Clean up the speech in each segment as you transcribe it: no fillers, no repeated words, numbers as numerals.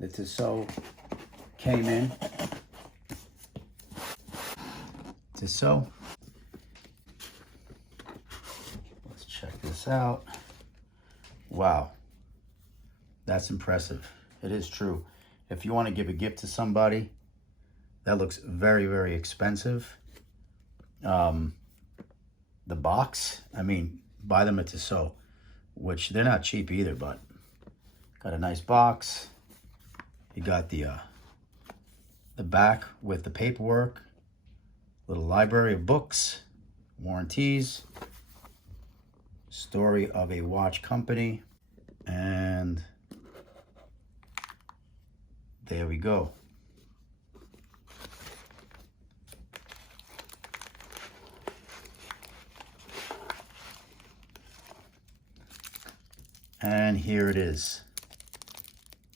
The Tissot came in. Tissot. Let's check this out. Wow. That's impressive. It is true. If you want to give a gift to somebody, that looks very, very expensive. The box, I mean, buy them at Tissot, which they're not cheap either, but got a nice box. You got the back with the paperwork, little library of books, warranties, story of a watch company, and there we go. And here it is,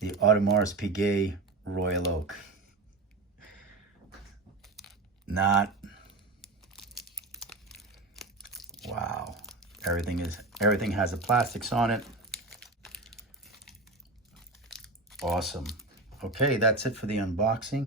the Audemars Piguet Royal Oak. Wow. Everything has the plastics on it. Awesome. Okay, that's it for the unboxing.